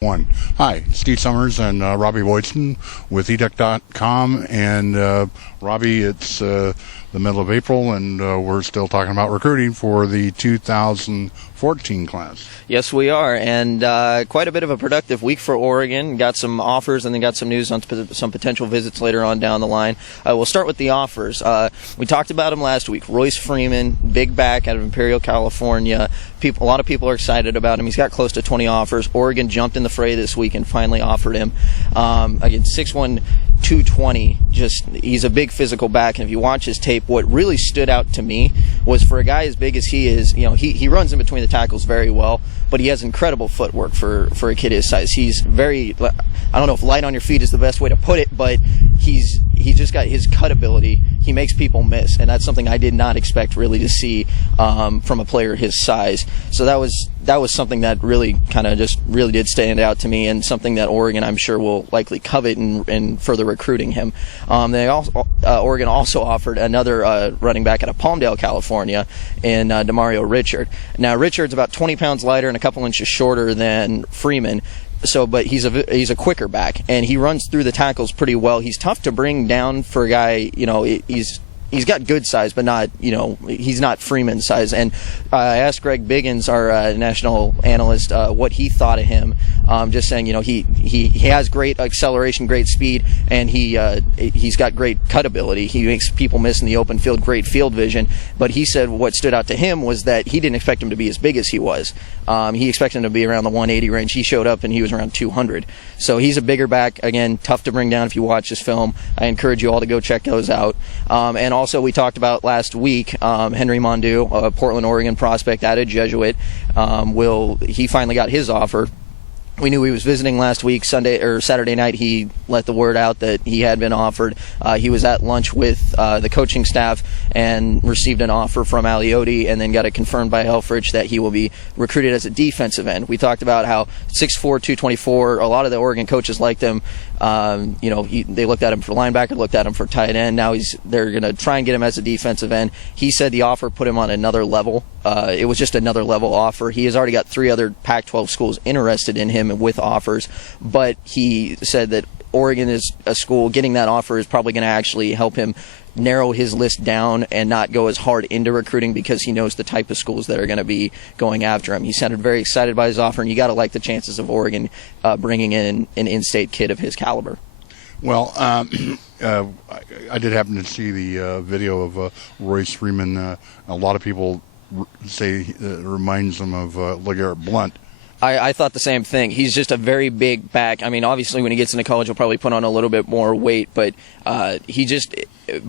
One. Hi, Steve Summers and Robby Boydstun with eDuck.com. And Robby, it's the middle of April, and we're still talking about recruiting for the 2014 class. Yes, we are, and quite a bit of a productive week for Oregon. Got some offers and then got some news on some potential visits later on down the line. We'll start with the offers. We talked about him last week. Royce Freeman, big back out of Imperial, California. A lot of people are excited about him. He's got close to 20 offers. Oregon jumped in the fray this week and finally offered him. Again, 6'1", 220. He's a big physical back, and if you watch his tape, what really stood out to me was for a guy as big as he is, he runs in between the tackles very well, but he has incredible footwork for a kid his size. He's very, I don't know if light on your feet is the best way to put it, but he's just got his cut ability. He makes people miss, and that's something I did not expect really to see from a player his size. So that was something that really really did stand out to me, and something that Oregon, I'm sure, will likely covet in further recruiting him. Oregon also offered another running back out of Palmdale, California, in Demario Richard. Now, Richard's about 20 pounds lighter and a couple inches shorter than Freeman. But he's a quicker back, and he runs through the tackles pretty well. He's tough to bring down for a guy. He's got good size, but not, he's not Freeman size. And I asked Greg Biggins, our national analyst, what he thought of him. Just saying, he has great acceleration, great speed, and he's got great cut ability. He makes people miss in the open field, great field vision. But he said what stood out to him was that he didn't expect him to be as big as he was. He expected him to be around the 180 range. He showed up and he was around 200. So he's a bigger back. Again, tough to bring down if you watch this film. I encourage you all to go check those out. And also, we talked about last week, Henry Mondu, a Portland, Oregon prospect out of Jesuit. He finally got his offer. We knew he was visiting last week. Saturday night, he let the word out that he had been offered. He was at lunch with the coaching staff and received an offer from Aliotti, and then got it confirmed by Helfrich that he will be recruited as a defensive end. We talked about how 6'4", 224, a lot of the Oregon coaches liked him. They looked at him for linebacker, looked at him for tight end. Now they're going to try and get him as a defensive end. He said the offer put him on another level. It was just another level offer. He has already got 3 other Pac-12 schools interested in him with offers, but he said that Oregon is a school. Getting that offer is probably going to actually help him narrow his list down and not go as hard into recruiting, because he knows the type of schools that are going to be going after him. He sounded very excited by his offer, and you got to like the chances of Oregon bringing in an in-state kid of his caliber. Well, I did happen to see the video of Royce Freeman. A lot of people say it reminds them of LeGarrette Blount. I thought the same thing. He's just a very big back. I mean, obviously, when he gets into college, he'll probably put on a little bit more weight, but he just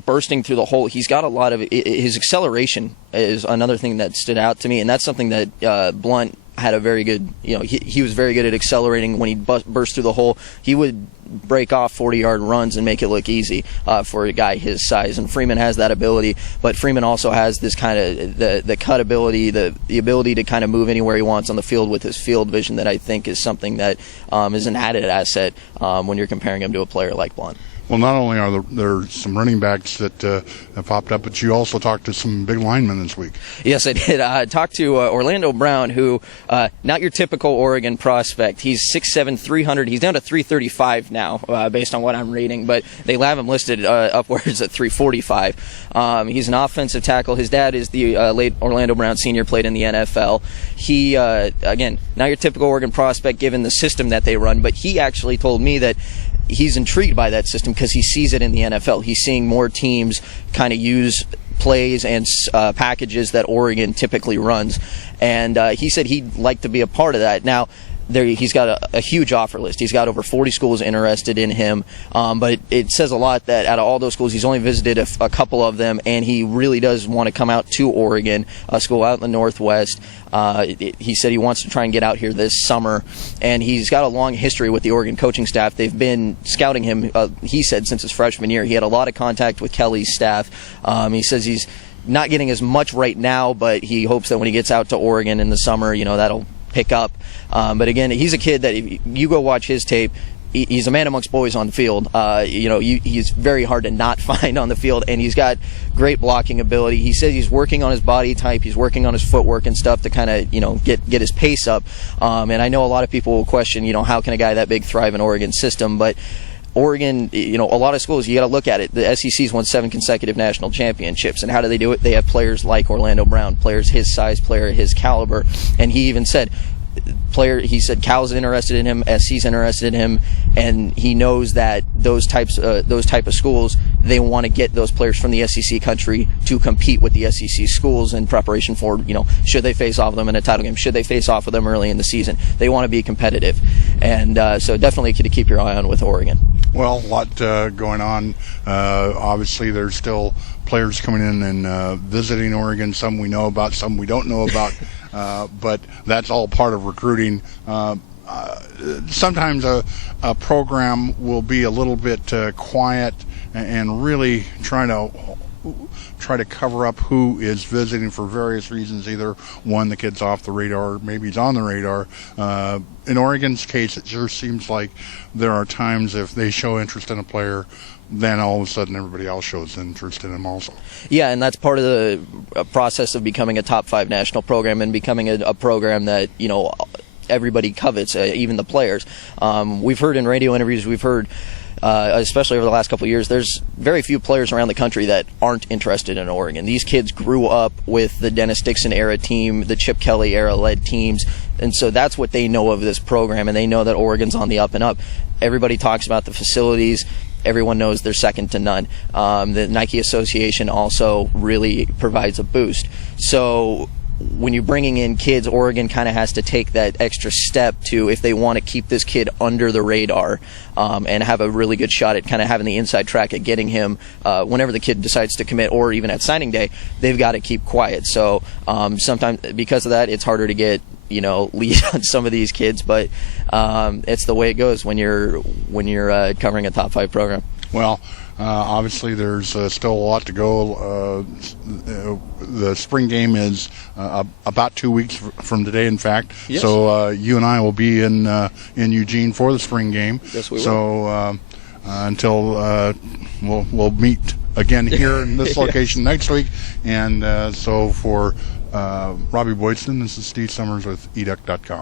bursting through the hole. He's got a lot of his acceleration is another thing that stood out to me, and that's something that Blount had a very good. He was very good at accelerating when he burst through the hole. He would break off 40-yard runs and make it look easy for a guy his size, and Freeman has that ability, but Freeman also has this kind of the cut ability, the ability to kind of move anywhere he wants on the field with his field vision, that I think is something that is an added asset when you're comparing him to a player like Blount. Well, not only are there some running backs that have popped up, but you also talked to some big linemen this week. Yes, I did. I talked to Orlando Brown, who, not your typical Oregon prospect. He's 6'7", 300. He's down to 335 now, based on what I'm reading, but they have him listed upwards at 345. He's an offensive tackle. His dad is the late Orlando Brown Sr., played in the NFL. He, again, not your typical Oregon prospect given the system that they run, but he actually told me that he's intrigued by that system because he sees it in the NFL. He's seeing more teams kind of use plays and packages that Oregon typically runs, and he said he'd like to be a part of that. Now, he's got a huge offer list. He's got over 40 schools interested in him, but it says a lot that out of all those schools, he's only visited a couple of them, and he really does want to come out to Oregon, a school out in the Northwest. He said he wants to try and get out here this summer, and he's got a long history with the Oregon coaching staff. They've been scouting him, he said, since his freshman year. He had a lot of contact with Kelly's staff. He says he's not getting as much right now, but he hopes that when he gets out to Oregon in the summer, that'll pick up. But again, he's a kid that if you go watch his tape, he's a man amongst boys on the field. He's very hard to not find on the field, and he's got great blocking ability. He says he's working on his body type, he's working on his footwork and stuff to kind of, get his pace up. And I know a lot of people will question, how can a guy that big thrive in Oregon system? But Oregon, a lot of schools, you got to look at it. The SEC's won 7 consecutive national championships, and how do they do it? They have players like Orlando Brown, players his size, player his caliber, and he even said, Cal's interested in him, SC's interested in him, and he knows that those type of schools, they want to get those players from the SEC country to compete with the SEC schools in preparation for, should they face off with them in a title game, should they face off with them early in the season. They want to be competitive, and so definitely to keep your eye on with Oregon. Well, a lot going on. Obviously, there's still players coming in and visiting Oregon. Some we know about, some we don't know about. But that's all part of recruiting. Sometimes a program will be a little bit quiet and really try to cover up who is visiting for various reasons. Either one, the kid's off the radar, or maybe he's on the radar. In Oregon's case, it sure seems like there are times if they show interest in a player, then all of a sudden everybody else shows interest in him also. Yeah, and that's part of the process of becoming a top 5 national program and becoming a program that, everybody covets, even the players. We've heard in radio interviews, especially over the last couple of years, there's very few players around the country that aren't interested in Oregon. These kids grew up with the Dennis Dixon era team, the Chip Kelly era led teams, and so that's what they know of this program, and they know that Oregon's on the up and up. Everybody talks about the facilities. Everyone knows they're second to none. The Nike Association also really provides a boost. So when you're bringing in kids, Oregon kind of has to take that extra step to, if they want to keep this kid under the radar and have a really good shot at kind of having the inside track at getting him whenever the kid decides to commit, or even at signing day, they've got to keep quiet. So sometimes because of that, it's harder to get lead on some of these kids, but it's the way it goes when you're covering a top 5 program. Well, obviously there's still a lot to go. The spring game is about 2 weeks from today, in fact. Yes. So you and I will be in Eugene for the spring game. Yes, we will. So until we'll meet again here in this location next week. And so for Robby Boydstun, this is Steve Summers with educ.com.